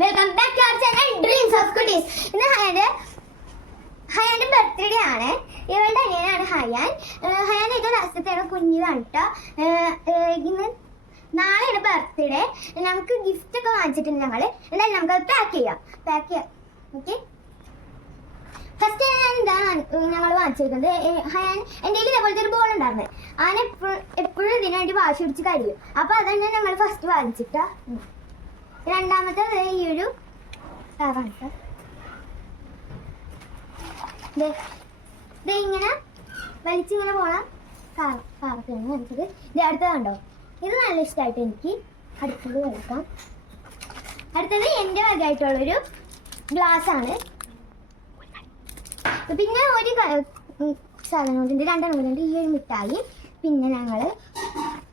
Welcome back to our channel dreams of കുട്ടീസ്. ഇന്ന് ഹയാന്റെ ബർത്ത്ഡേ ആണ്. ഇവളുടെ അനിയനാണ് ഹയാൻ. ഹയാൻ ഏറ്റവും ലാസ്റ്റത്തെ കുഞ്ഞിതാണ് കേട്ടോ. ഇന്ന് നാളെയാണ് ബർത്ത്ഡേ. നമുക്ക് ഗിഫ്റ്റ് ഒക്കെ വാങ്ങിച്ചിട്ടുണ്ട് ഞങ്ങൾ. എന്തായാലും നമുക്കത് പാക്ക് ചെയ്യാം. ഓക്കെ, ഫസ്റ്റ് ഞങ്ങൾ വാങ്ങിച്ചിരിക്കുന്നത് ഹയാൻ എൻ്റെ ഇതേപോലത്തെ ഒരു ബോൾ ഉണ്ടായിരുന്നു. അവൻ എപ്പോഴും ഇതിനു വേണ്ടി വാശി പിടിച്ച് കഴിയും. അപ്പോൾ അതാണ് ഞങ്ങൾ ഫസ്റ്റ് വാങ്ങിച്ചിട്ടാ. രണ്ടാമത്തെ ഈ ഒരു ഇങ്ങനെ വലിച്ചിങ്ങനെ പോണം കാറൊക്കെയാണ് കാണിച്ചത്. ഇത് അടുത്തത് കണ്ടോ, ഇത് നല്ല ഇഷ്ടമായിട്ട് എനിക്ക്. അടുത്തത് കളിക്കാം. അടുത്തത് എൻ്റെ വകയായിട്ടുള്ളൊരു ഗ്ലാസ് ആണ്. പിന്നെ ഒരു സാധനം കൊണ്ടുണ്ട്, രണ്ടെണ്ണം കൊണ്ടുണ്ട്. ഈ ഒരു മിഠായി. പിന്നെ ഞങ്ങൾ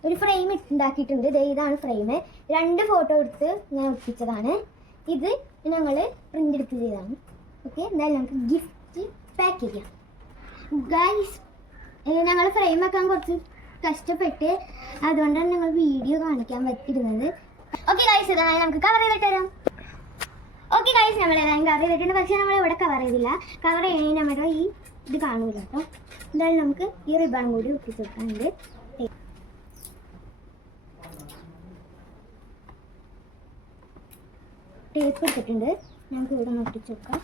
ഒരു ഫ്രെയിം ഉണ്ടാക്കിയിട്ടുണ്ട്. ഇതാണ് ഫ്രെയിം. 2 ഫോട്ടോ എടുത്ത് ഞാൻ ഒട്ടിച്ചതാണ്. ഇത് ഞങ്ങൾ പ്രിൻ്റ് എടുത്ത് ചെയ്തതാണ്. ഓക്കെ, എന്തായാലും നമുക്ക് ഗിഫ്റ്റ് പാക്ക് ചെയ്യാം. ഗൈസ്, ഞങ്ങൾ ഫ്രെയിം വെക്കാൻ കുറച്ച് കഷ്ടപ്പെട്ട്, അതുകൊണ്ടാണ് ഞങ്ങൾ വീഡിയോ കാണിക്കാൻ പറ്റിയിരുന്നത്. ഓക്കെ ഗൈസ്, ഇതാണ് നമുക്ക് കവർ ചെയ്തിട്ട് തരാം. ഓക്കെ ഗൈസ്, നമ്മൾ ഏതായാലും കവർ ചെയ്തിട്ടുണ്ട്. പക്ഷേ നമ്മൾ ഇവിടെ കവർ ചെയ്തില്ല. കവർ ചെയ്യണമെങ്കിൽ നമ്മുടെ ഈ ഇത് കാണൂല കേട്ടോ. എന്തായാലും നമുക്ക് ഈ റിബൺ കൂടി ഒട്ടിച്ച് വെക്കാനുണ്ട്. ടേപ്പ് എടുത്തിട്ടുണ്ട്. ഞങ്ങൾക്ക് ഇവിടെ നിന്ന് ഒട്ടിച്ച് വെക്കാം.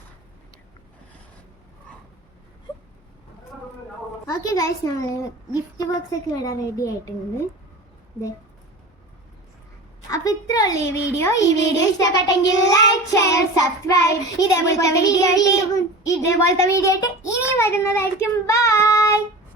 ഓക്കെ ഗൈസ്, നമ്മൾ ഗിഫ്റ്റ് ബോക്സ് ഒക്കെ ഇവിടെ റെഡി ആയിട്ടുണ്ട്. അപ്പൊ ഇത്ര ഉള്ളു ഈ വീഡിയോ. ഈ വീഡിയോ ഇഷ്ടപ്പെട്ടെങ്കിൽ ലൈക്ക്, ഷെയർ, സബ്സ്ക്രൈബ്. ഇതേപോലത്തെ വീഡിയോ ആയിട്ട് ഇനി വരുന്നതായിരിക്കും. ബൈ.